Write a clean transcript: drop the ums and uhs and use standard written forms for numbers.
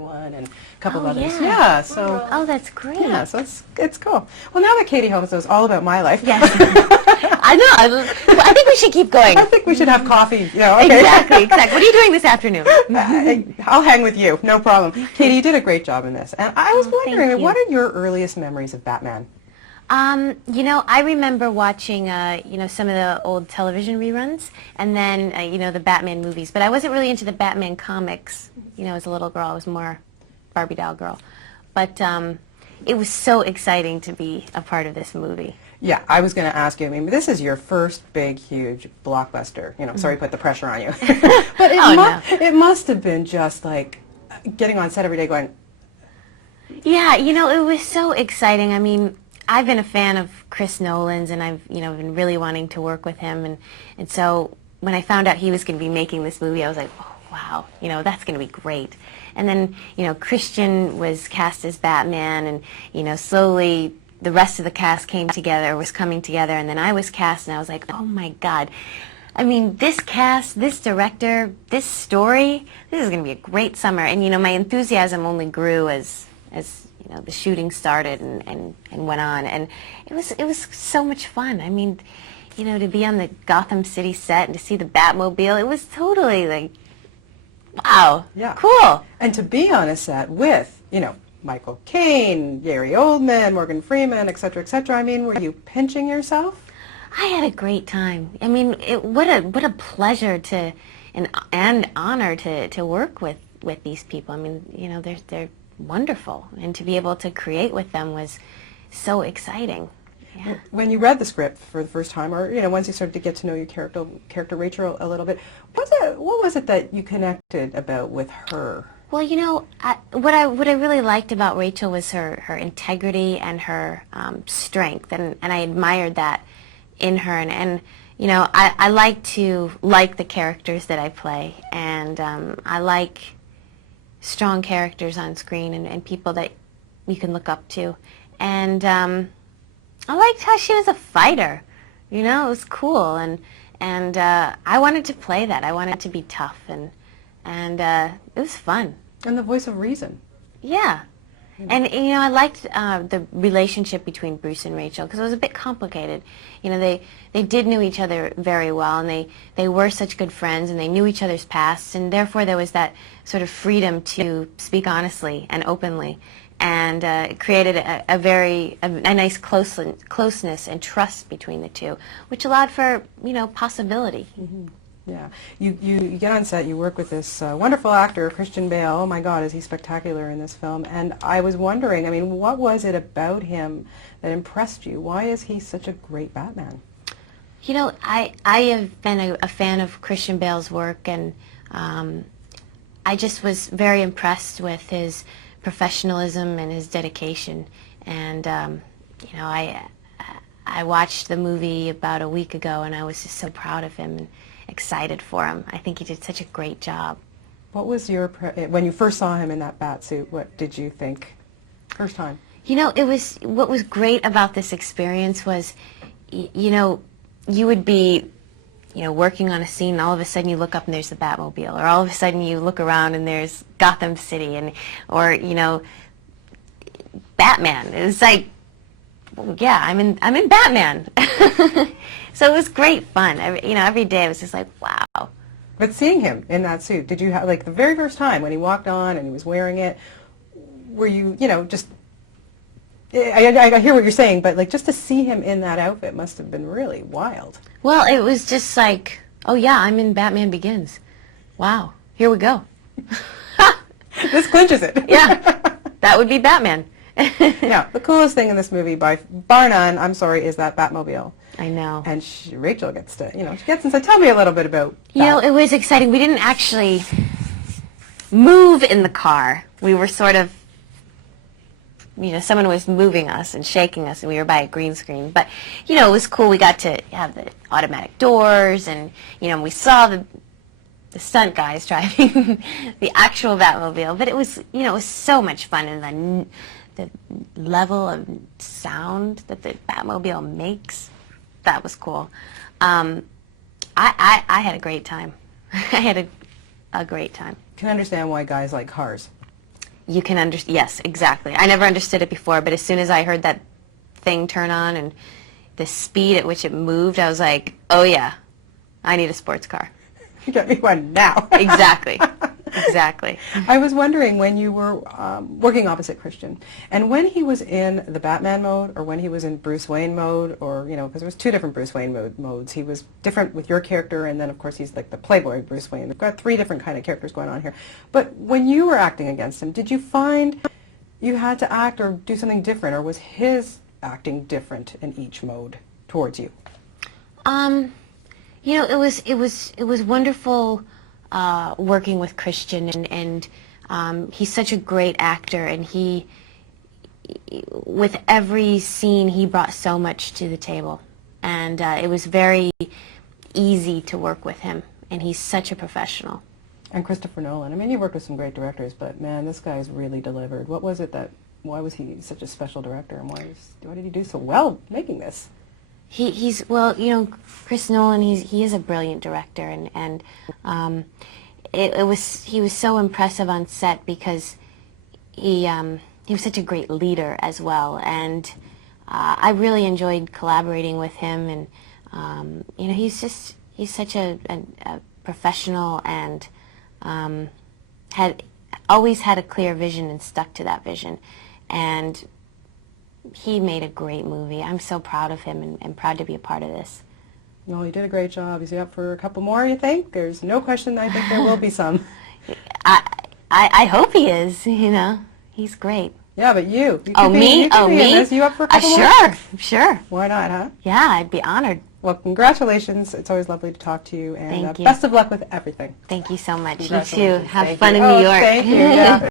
one and a couple of Oh, others. yeah. Yeah, so Oh, that's great. yeah, so it's cool. Well, now that Katie Holmes knows all about my life, Yes. I know. I think we should keep going. I think we should have coffee. You know, okay. Exactly. What are you doing this afternoon? I'll hang with you, no problem. Katie, you did a great job in this, and I was thank wondering, you. what are your earliest memories of Batman? I remember watching, some of the old television reruns, and then, the Batman movies. But I wasn't really into the Batman comics. As a little girl, I was more Barbie doll girl. But it was so exciting to be a part of this movie. Yeah, I was going to ask you. I mean, this is your first big, huge blockbuster. Sorry to put the pressure on you, but it must have been just like getting on set every day, going. Yeah, it was so exciting. I mean, I've been a fan of Chris Nolan's, and I've, been really wanting to work with him, and so when I found out he was going to be making this movie, I was like, oh, wow, that's going to be great. And then, Christian was cast as Batman, and, slowly the rest of the cast was coming together, and then I was cast, and I was like, oh my God. I mean, this cast, this director, this story, this is going to be a great summer. And, my enthusiasm only grew as the shooting started and went on, and it was so much fun. I mean, to be on the Gotham City set and to see the Batmobile, it was totally like, wow, yeah, cool. And to be on a set with, Michael Caine, Gary Oldman, Morgan Freeman, et cetera, et cetera. I mean, were you pinching yourself? I had a great time. I mean, what a pleasure and honor to work with these people. I mean, they're wonderful, and to be able to create with them was so exciting. Yeah. When you read the script for the first time, or once you started to get to know your character Rachel a little bit, what was it that you connected about with her? Well, what I really liked about Rachel was her integrity and her strength, and I admired that in her, and I like to like the characters that I play, and I like strong characters on screen and people that you can look up to, and I liked how she was a fighter. It was cool, and I wanted to play that. I wanted to be tough, and it was fun. And the voice of reason. Yeah. And, I liked the relationship between Bruce and Rachel, because it was a bit complicated. They did know each other very well, and they were such good friends, and they knew each other's pasts, and therefore there was that sort of freedom to speak honestly and openly, and it created a nice closeness and trust between the two, which allowed for, possibility. Mm-hmm. Yeah, you get on set, you work with this wonderful actor, Christian Bale. Oh my God, is he spectacular in this film. And I was wondering, I mean, what was it about him that impressed you? Why is he such a great Batman? I have been a fan of Christian Bale's work, and I just was very impressed with his professionalism and his dedication. And, I watched the movie about a week ago, and I was just so proud of him and excited for him. I think he did such a great job. What was when you first saw him in that bat suit, what did you think first time? What was great about this experience was, you would be, working on a scene, and all of a sudden you look up and there's the Batmobile, or all of a sudden you look around and there's Gotham City, or Batman. It was like, well, yeah, I'm in Batman. So it was great fun. Every day I was just like, wow. But seeing him in that suit, did you have, like, the very first time when he walked on and he was wearing it, were you, just, I hear what you're saying, but, like, just to see him in that outfit must have been really wild. Well, it was just like, oh yeah, I'm in Batman Begins. Wow, here we go. This clinches it. Yeah, that would be Batman. Yeah, the coolest thing in this movie, bar none, I'm sorry, is that Batmobile. I know. And Rachel gets to, she gets inside. Tell me a little bit about that. It was exciting. We didn't actually move in the car. We were sort of, someone was moving us and shaking us, and we were by a green screen. But, it was cool. We got to have the automatic doors, and, we saw the stunt guys driving the actual Batmobile. But it was, it was so much fun, and the level of sound that the Batmobile makes, that was cool. I had a great time. I had a great time. Can understand why guys like cars. you can understand. Yes, exactly. I never understood it before, but as soon as I heard that thing turn on and the speed at which it moved, I was like, oh yeah, I need a sports car. You get me one now. Exactly. Exactly. I was wondering when you were working opposite Christian, and when he was in the Batman mode, or when he was in Bruce Wayne mode, or, you know, because there was two different Bruce Wayne modes. He was different with your character, and then, of course, he's like the playboy Bruce Wayne. We've got three different kind of characters going on here. But when you were acting against him, did you find you had to act or do something different, or was his acting different in each mode towards you? You know, it was wonderful working with Christian, and he's such a great actor, and with every scene he brought so much to the table, and it was very easy to work with him, and he's such a professional. And Christopher Nolan. I mean, you worked with some great directors, but man, this guy's really delivered. What was it why was he such a special director, and why did he do so well making this? Well, you know, Chris Nolan, he is a brilliant director, and he was so impressive on set because he was such a great leader as well, and I really enjoyed collaborating with him, and you know, he's such a professional, and had always had a clear vision and stuck to that vision, and he made a great movie. I'm so proud of him, and proud to be a part of this. Well, he did a great job. Is he up for a couple more, you think? There's no question I think there will be some. I hope he is, you know. He's great. Yeah, but you. Oh, me? Oh, me? Is you up for a couple more? Sure, sure. Why not, huh? Yeah, I'd be honored. Well, congratulations. It's always lovely to talk to you, and Thank you. Best of luck with everything. Thank you so much. You too. Congratulations. Have Thank fun you. in New York. Thank you. Yeah.